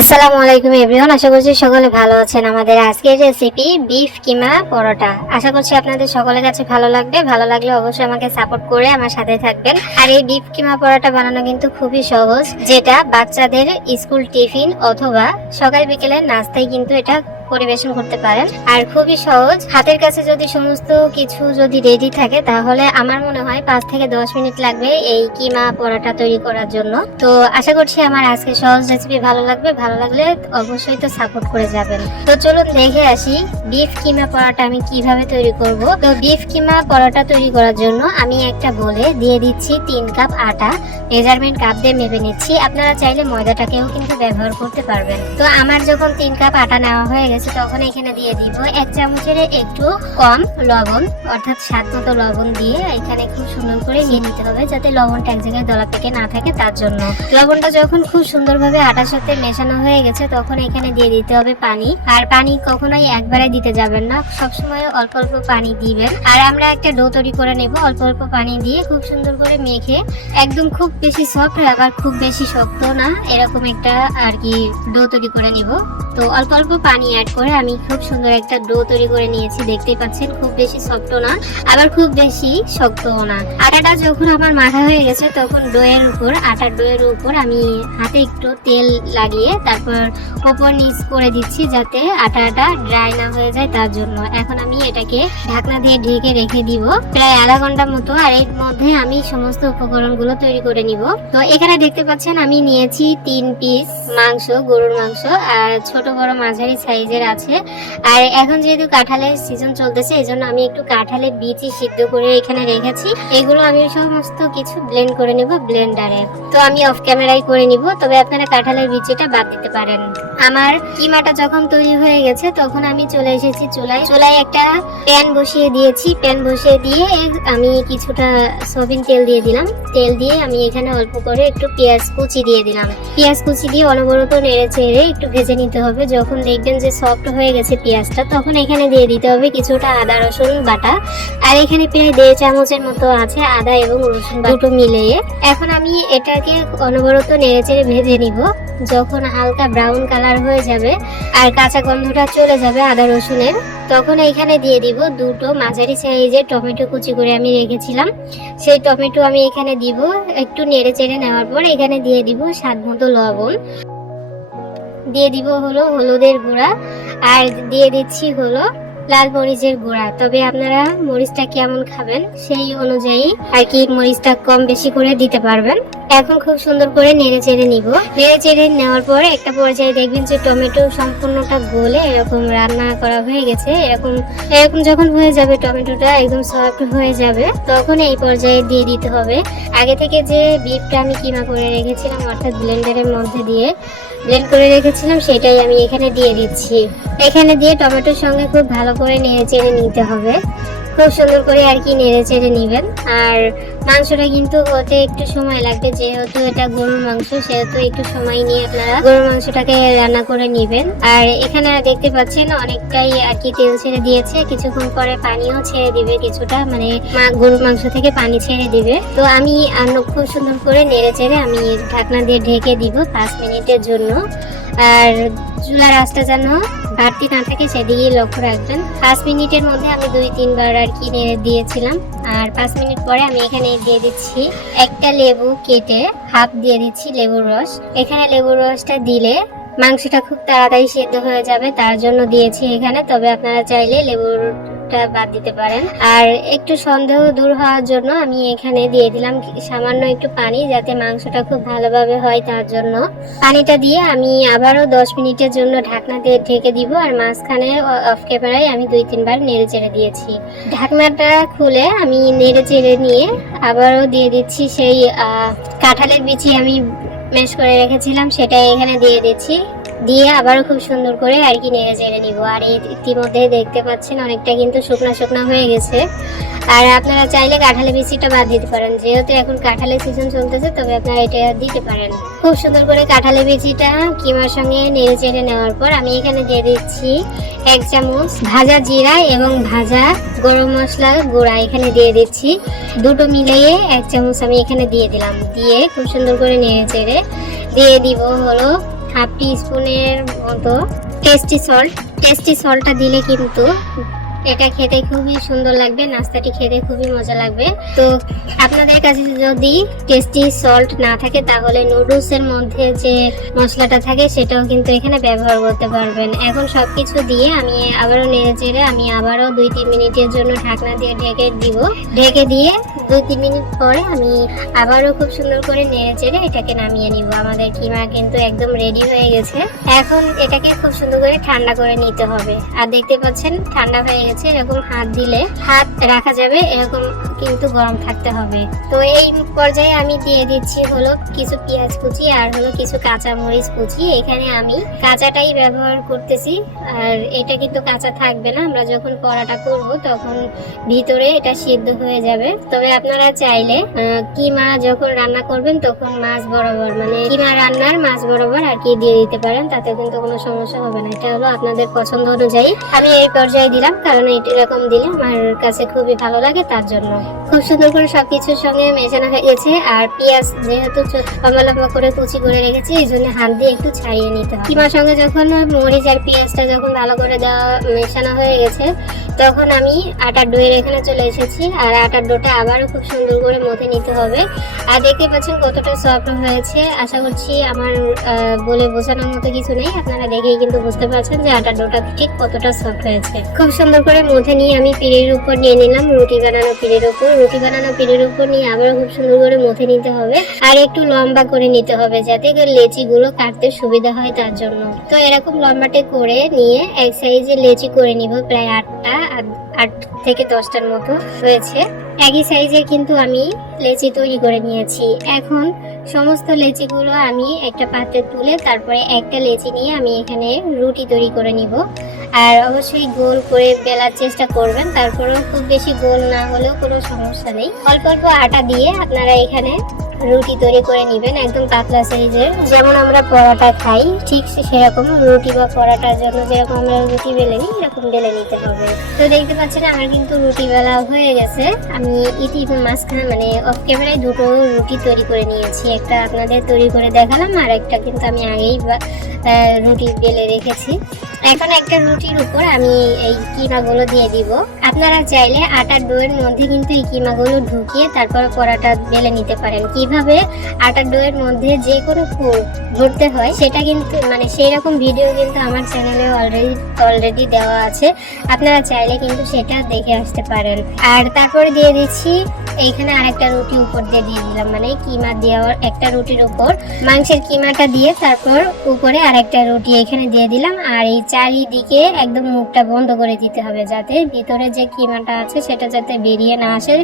আসসালামু আলাইকুম এভরিওয়ান, আশা করছি সকলে ভালো আছেন। আমাদের আজকের রেসিপি বিফ কিমা পরোটা। আশা করছি আপনাদের সকলের কাছে ভালো লাগবে। ভালো লাগলে অবশ্যই আমাকে সাপোর্ট করে আমার সাথে থাকবেন। আর এই বিফ কিমা পরোটা বানানো কিন্তু খুবই সহজ, যেটা বাচ্চাদের স্কুল টিফিন অথবা সকাল বিকেলের নাস্তায় কিন্তু এটা পরিবেশন করতে পারেন। আর খুবই সহজ, হাতের কাছে যদি সমস্ত কিছু যদি রেডি থাকে তাহলে আমার মনে হয় 5 থেকে 10 মিনিট লাগবে এই কিমা পরোটা তৈরি করার জন্য। তো আশা করছি আমার আজকে সহজ রেসিপি ভালো লাগবে। ভালো লাগলে অবশ্যই তো সাপোর্ট করে যাবেন। তো চলুন দেখে আসি বিফ কিমা পরোটা আমি কিভাবে তৈরি করব। তো বিফ কিমা পরোটা তৈরি করার জন্য আমি একটা বলে দিয়ে দিচ্ছি 3 কাপ আটা। মেজারমেন্ট কাপ দিয়ে মেপে নিচ্ছি। আপনারা চাইলে ময়দাটাকেও কিন্তু ব্যবহার করতে পারবেন। তো আমার যখন 3 কাপ আটা নেওয়া হয়ে গেছে তখন এখানে দিয়ে দিব 1 চামচের একটু কম লবণ, অর্থাৎ স্বাদ মতো লবণ দিয়ে এখানে খুব সুন্দর করে নিয়ে নিতে হবে, যাতে লবণটা এক জায়গায় দলা পেকে না থাকে তার জন্য। লবণটা যখন খুব সুন্দরভাবে আটার সাথে মেশানো হয়ে গেছে তখন এখানে দিয়ে দিতে হবে পানি। আর পানি কখনোই একবারে দিতে যাবেন না, সবসময় অল্প অল্প পানি দিবেন। আর আমরা একটা ডো তৈরি করে নেব অল্প অল্প পানি দিয়ে খুব সুন্দর করে মেখে, একদম খুব বেশি সফট আবার খুব বেশি শক্ত না, এরকম একটা আর কি ডো তৈরি করে নিব। তো অল্প অল্প পানি অ্যাড করে আমি খুব সুন্দর একটা ডো তৈরি করে নিয়েছি। দেখতেই পাচ্ছেন খুব বেশি সফট না আবার খুব বেশি শক্তও না। আটাটা যখন আমার মাখা হয়ে গেছে তখন আটার ডোয়ের উপর আমি হাতে একটু তেল লাগিয়ে তারপর ওপর নিচ করে দিচ্ছি, যাতে আটাটা ড্রাই না হয়ে যায় তার জন্য। এখন আমি এটাকে ঢাকনা দিয়ে ঢেকে রেখে দিব প্রায় আধা ঘন্টা মতো। আর এর মধ্যে আমি সমস্ত উপকরণগুলো তৈরি করে নিব। তো এখানে দেখতে পাচ্ছেন আমি নিয়েছি 3 পিস মাংস, গরুর মাংস, আর ছোট বড় মাঝারি সাইজের আছে। আর এখন যেহেতু কাঁঠালের সিজন চলতেছে এই জন্য আমি একটু কাঁঠালের বীজই সিদ্ধ করে এখানে রেখেছি। এগুলো আমি সমস্ত কিছু ব্লেন্ড করে নেব ব্লেন্ডারে। তো আমি অফ ক্যামেরায় করে নিব, তবে আপনারা কাঁঠালের বীজটা বাদ দিতে পারেন। আমার কিমাটা যখন তৈরি হয়ে গেছে তখন আমি চলে এসেছি চুলায় একটা প্যান বসিয়ে দিয়েছি। প্যান বসিয়ে দিয়ে আমি কিছুটা সয়াবিন তেল দিয়ে দিলাম। তেল দিয়ে আমি এখানে অল্প করে একটু পেঁয়াজ কুচি দিয়ে দিলাম। পেঁয়াজ কুচি দিয়ে অনবরত নেড়ে চেড়ে একটু ভেজে নিতে হবে। যখন দেখবেন যে সফট হয়ে গেছে পেঁয়াজটা তখন এখানে দিয়ে দিতে হবে কিছুটা আদা রসুন বাটা। আর এখানে প্রায় 1.5 চামচের মতো আছে আদা এবং রসুন দুটো মিলিয়ে। এখন আমি এটাকে অনবরত নেড়ে চেড়ে ভেজে নিব। যখন হালকা ব্রাউন কালার হয়ে যাবে আর কাঁচা গন্ধটা চলে যাবে আদা রসুনের, তখন এখানে দিয়ে দিব 2টো মাঝারি সাইজের টমেটো কুচি করে আমি রেখেছিলাম। সেই টমেটো আমি এখানে দিব। একটু নেড়ে চেড়ে নেওয়ার পর এখানে দিয়ে দিব স্বাদ মতো লবণ, দিয়ে দিব হলো হলুদের গুঁড়া, আর দিয়ে দিচ্ছি হলো লাল মরিচের গুঁড়া। তবে আপনারা মরিচটা কেমন খাবেন সেই অনুযায়ী আর কি মরিচটা কম বেশি করে দিতে পারবেন। এখন খুব সুন্দর করে নেড়ে চেড়ে নিব। নেড়ে চেড়ে নেওয়ার পরে একটা পর্যায়ে দেখবেন যে টমেটো সম্পূর্ণটা গলে এরকম রান্না করা হয়ে গেছে। এরকম যখন হয়ে যাবে, টমেটোটা একদম সফট হয়ে যাবে, তখন এই পর্যায়ে দিয়ে দিতে হবে আগে থেকে যে বিফটা আমি কিমা করে রেখেছিলাম, অর্থাৎ ব্লেন্ডারের মধ্যে দিয়ে ব্লেন্ড করে রেখেছিলাম, সেটাই আমি এখানে দিয়ে দিচ্ছি। এখানে দিয়ে টমেটোর সঙ্গে খুব ভালো করে নেড়ে চেড়ে নিতে হবে। খুব সুন্দর করে আর কি নেড়ে চেড়ে নিবেন। আর মাংসটা কিন্তু হতে একটু সময় লাগবে, যেহেতু এটা গরুর মাংস সেহেতু একটু সময় নিয়ে আপনারা গরুর মাংসটাকে রান্না করে নিবেন। আর এখানে দেখতে পাচ্ছেন অনেকটাই আর কি তেল ছেড়ে দিয়েছে, কিছুক্ষণ পরে পানিও ছেড়ে দিবে কিছুটা, মানে গরুর মাংস থেকে পানি ছেড়ে দিবে। তো আমি খুব সুন্দর করে নেড়ে চেড়ে আমি ঢাকনা দিয়ে ঢেকে দিব 5 মিনিটের জন্য। আর চুলার আঁচটা যেন বাড়তি না থাকে সেদিকেই লক্ষ্য রাখবেন। 5 মিনিটের মধ্যে আমি 2-3 বার আর কি নেড়ে দিয়েছিলাম। আর 5 মিনিট পরে আমি এখানে দিয়ে দিচ্ছি একটা লেবু কেটে হাফ দিয়ে দিচ্ছি লেবুর রস। এখানে লেবুর রসটা দিলে মাংসটা খুব তাড়াতাড়ি সেদ্ধ হয়ে যাবে, তার জন্য দিয়েছি এখানে। তবে আপনারা চাইলে লেবুটা বাদ দিতে পারেন। আর একটু সন্দেহ দূর হওয়ার জন্য আমি এখানে দিয়ে দিলাম সামান্য একটু পানি, যাতে মাংসটা খুব ভালোভাবে হয় তার জন্য। পানিটা দিয়ে আমি আবারও 10 মিনিটের জন্য ঢাকনা দিয়ে ঢেকে দিব। আর মাঝখানে অফ ক্যামেরায় আমি 2-3 বার নেড়ে চেড়ে দিয়েছি। ঢাকনাটা খুলে আমি নেড়ে চেড়ে নিয়ে আবারও দিয়ে দিচ্ছি সেই কাঁঠালের বিচি আমি ম্যাশ করে রেখেছিলাম, সেটা এখানে দিয়ে দিচ্ছি। দিয়ে আবারও খুব সুন্দর করে আর কি নেড়ে চেড়ে নিব। আর ইতিমধ্যে দেখতে পাচ্ছেন অনেকটা কিন্তু শুকনা শুকনা হয়ে গেছে। আর আপনারা চাইলে কাঁঠালের বিচিটা বাদ দিতে পারেন, যেহেতু এখন কাঁঠালের সিজন চলতেছে, তবে আপনারা এটা দিতে পারেন। খুব সুন্দর করে কাঁঠালের বিচিটা কিমার সঙ্গে নেড়ে চেড়ে নেওয়ার পর আমি এখানে দিয়ে দিচ্ছি 1 চামচ ভাজা জিরা এবং ভাজা গরম মশলা গুঁড়া এখানে দিয়ে দিচ্ছি। দুটো মিলিয়ে 1 চামচ আমি এখানে দিয়ে দিলাম। দিয়ে খুব সুন্দর করে নেড়ে চেড়ে দিয়ে দিব হলো হাফ টি স্পুনের মতো টেস্টি সল্টটা দিলে কিন্তু এটা খেতে খুবই সুন্দর লাগবে, নাস্তাটি খেতে খুবই মজা লাগবে। তো আপনাদের কাছে যদি টেস্টি সল্ট না থাকে তাহলে নুডলসের মধ্যে যে মশলাটা থাকে সেটাও কিন্তু এখানে ব্যবহার করতে পারবেন। এখন সবকিছু দিয়ে আমি আবারও নেড়ে চেড়ে আমি আবারও 2-3 মিনিটের জন্য ঢাকনা দিয়ে ঢেকে দিয়ে 2-3 মিনিট পরে আমি আবারও খুব সুন্দর করে নেড়ে চেড়ে এটাকে নামিয়ে নিব। আমাদের কিমা কিন্তু একদম রেডি হয়ে গেছে। এখন এটাকে খুব সুন্দর করে ঠান্ডা করে নিতে হবে। আর দেখতে পাচ্ছেন ঠান্ডা হয়ে গেছে। এরকম হাত দিলে হাত রাখা যাবে, এরকম কিন্তু গরম থাকতে হবে। তো এই পর্যায়ে আমি দিয়ে দিচ্ছি হলো কিছু পেঁয়াজ কুচি আর হলো কিছু কাঁচা মরিচ কুচি। এখানে আমি কাঁচাটাই ব্যবহার করতেছি, আর এটা কিন্তু কাঁচা থাকবে না। আমরা যখন পরাটা করব তখন ভিতরে এটা সিদ্ধ হয়ে যাবে। তবে আপনারা চাইলে কিমা যখন রান্না করবেন তখন মাছ বরাবর, মানে কিমা রান্নার মাছ বরাবর আর কি দিয়ে দিতে পারেন, তাতে কিন্তু কোনো সমস্যা হবে না। এটা হলো আপনাদের পছন্দ অনুযায়ী আমি এই পর্যায়ে দিলাম, কারণ এরকম দিলে আমার কাছে খুবই ভালো লাগে, তার জন্য। খুব সুন্দর করে সবকিছুর সঙ্গে মেশানো হয়ে গেছে। আর পেঁয়াজ যেহেতু লম্বা লম্বা করে কুচি করে রেখেছি, এই জন্য হাত দিয়ে একটু ছাড়িয়ে নিতে হবে। কিমার সঙ্গে যখন মরিচ আর পেঁয়াজটা যখন ভালো করে দেওয়া মেশানো হয়ে গেছে তখন আমি আটার ডোয়ের এখানে চলে এসেছি। আর আটার ডোটা আবারও খুব সুন্দর করে মথে নিতে হবে। আর দেখতে পাচ্ছেন কতটা সফট হয়েছে। আশা করছি আমার বলে বোঝানোর মতো কিছু নেই, আপনারা দেখেই কিন্তু বুঝতে পারছেন যে আটার ডোটা ঠিক কতটা সফট হয়েছে। খুব সুন্দর করে মথে নিয়ে আমি পিঁড়ির উপর নিয়ে নিলাম, রুটি বানানো পিঁড়ির উপর নিয়ে আবারও খুব সুন্দর করে মথে নিতে হবে। আর একটু লম্বা করে নিতে হবে যাতে লেচি গুলো কাটতে সুবিধা হয়, তার জন্য। তো এরকম লম্বাটে করে নিয়ে এক সাইজে লেচি করে নিব। প্রায় 8 থেকে 10টার মতো হয়েছে। একই সাইজের কিন্তু আমি লেচি তৈরি করে নিয়েছি। এখন সমস্ত লেচিগুলো আমি একটা পাত্রে তুলে তারপরে একটা লেচি নিয়ে আমি এখানে রুটি তৈরি করে নিব। আর অবশ্যই গোল করে বেলার চেষ্টা করবেন, তারপরেও খুব বেশি গোল না হলেও কোনো সমস্যা নেই। অল্প অল্প আটা দিয়ে আপনারা এখানে রুটি তৈরি করে নেবেন, একদম পাতলা সাইজের, যেমন আমরা পরোটা খাই ঠিক সেরকম রুটি বা পরোটার জন্য যেরকম আমরা রুটি বেলে নিই এরকম বেলে নিতে হবে। তো দেখতে পাচ্ছেন আমার কিন্তু রুটি বেলা হয়ে গেছে। আমি মাঝখানে মানে অফ ক্যামেরায় দুটো রুটি তৈরি করে নিয়েছি, একটা আপনাদের তৈরি করে দেখালাম আর একটা কিন্তু আমি আগেই রুটি বেলে রেখেছি। এখন একটা রুটির উপর আমি এই কিমাগুলো দিয়ে দিব। আপনারা চাইলে আটার ডোয়ের মধ্যে কিন্তু এই কিমাগুলো ঢুকিয়ে তারপরে পরোটা বেলে নিতে পারেন। কিভাবে আটার ডোয়ের মধ্যে যে কোনো পুর ভরতে হয় সেটা কিন্তু মানে সেই রকম ভিডিও কিন্তু আমার চ্যানেলে অলরেডি দেওয়া আছে, আপনারা চাইলে কিন্তু সেটা দেখে আসতে পারেন। আর তারপরে দিয়ে দিচ্ছি এইখানে আরেকটা রুটি উপর দিয়ে দিলাম, মানে কিমা দেওয়ার একটা রুটির উপর মাংসের কিমাটা দিয়ে তারপর উপরে আরেকটা রুটি এখানে দিয়ে দিলাম। আর এই চারিদিকে একদম মুখটা বন্ধ করে দিতে হবে যাতে ভিতরে যে কিমাটা আছে সেটা যাতে বেরিয়ে না আসে,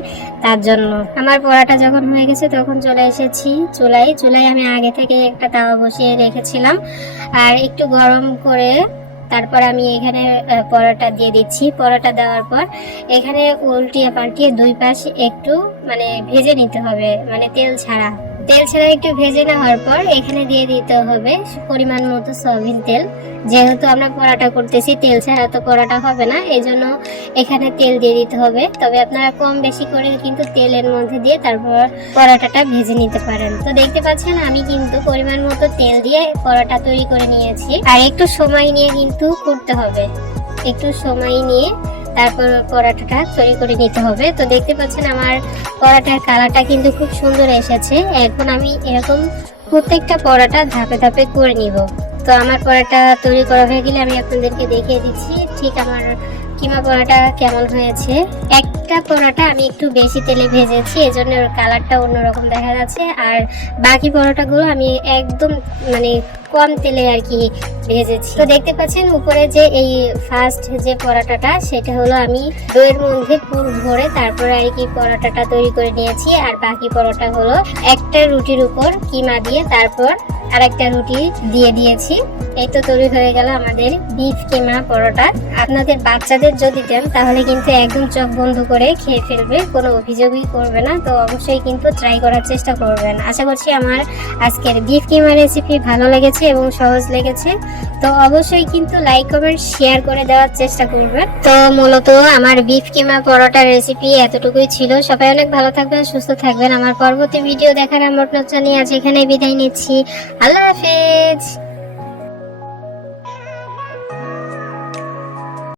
তার জন্য। আমার পরোটা যখন হয়ে গেছে তখন চলে এসেছি চুলায় আমি আগে থেকে একটা তাওয়া বসিয়ে রেখেছিলাম আর একটু গরম করে তারপর আমি এখানে পরোটা দিয়ে দিচ্ছি। পরোটা দেওয়ার পর এখানে উল্টিয়ে পাল্টিয়ে দুই পাশ একটু মানে ভেজে নিতে হবে, মানে তেল ছাড়া একটু ভেজে নেওয়ার পর এখানে দিয়ে দিতে হবে পরিমাণ মতো সয়াবিন তেল। যেহেতু আমরা পরোটা করতেছি তেল ছাড়া তো পরোটা হবে না, এই জন্য এখানে তেল দিয়ে দিতে হবে। তবে আপনারা কম বেশি করে কিন্তু তেলের মধ্যে দিয়ে তারপর পরোটাটা ভেজে নিতে পারেন। তো দেখতে পাচ্ছেন আমি কিন্তু পরিমাণ মতো তেল দিয়ে পরোটা তৈরি করে নিয়েছি। আর একটু সময় নিয়ে কিন্তু করতে হবে, একটু সময় নিয়ে তারপর পরোটাটা তৈরি করে নিতে হবে। তো দেখতে পাচ্ছেন আমার পরোটার কালারটা কিন্তু খুব সুন্দর এসেছে। এখন আমি এরকম প্রত্যেকটা পরোটা ধাপে ধাপে করে নিব। তো আমার পরোটা তৈরি করা হয়ে গেলে আমি আপনাদেরকে দেখিয়ে দিচ্ছি ঠিক আমার কিমা পরোটা কেমন হয়েছে। একটা পরোটা আমি একটু বেশি তেলে ভেজেছি, এজন্য ওর কালারটা অন্যরকম দেখা যাচ্ছে। আর বাকি পরোটাগুলো আমি একদম মানে কম তেলে আর কি ভেজেছি। তো দেখতে পাচ্ছেন উপরে যে এই ফার্স্ট যে পরোটাটা সেটা হলো আমি দইয়ের মধ্যে পুর ভরে তারপরে আর কি পরোটাটা তৈরি করে নিয়েছি। আর বাকি পরোটা হলো একটা রুটির উপর কিমা দিয়ে তারপর আরেকটা রুটি দিয়ে দিয়েছি। এই তো তৈরি হয়ে গেল আমাদের বিফ কিমা পরোটা। আপনাদের বাচ্চাদের যদি দেন তাহলে কিন্তু একদম চোখ বন্ধ করে খেয়ে ফেলবে, কোনো অভিযোগই করবে না। তো অবশ্যই কিন্তু ট্রাই করার চেষ্টা করবেন। আশা করছি আমার আজকের বিফ কিমা রেসিপি ভালো লেগেছে এবং সহজ লেগেছে। তো অবশ্যই কিন্তু লাইক কমেন্ট শেয়ার করে দেওয়ার চেষ্টা করবেন। তো মূলত আমার বিফ কিমা পরোটার রেসিপি এতটুকুই ছিল। সবাই অনেক ভালো থাকবেন, সুস্থ থাকবেন। আমার পরবর্তী ভিডিও দেখার আমন্ত্রণ জানিয়ে আজ এখানে বিদায় নিচ্ছি। আল্লাহ হাফেজ।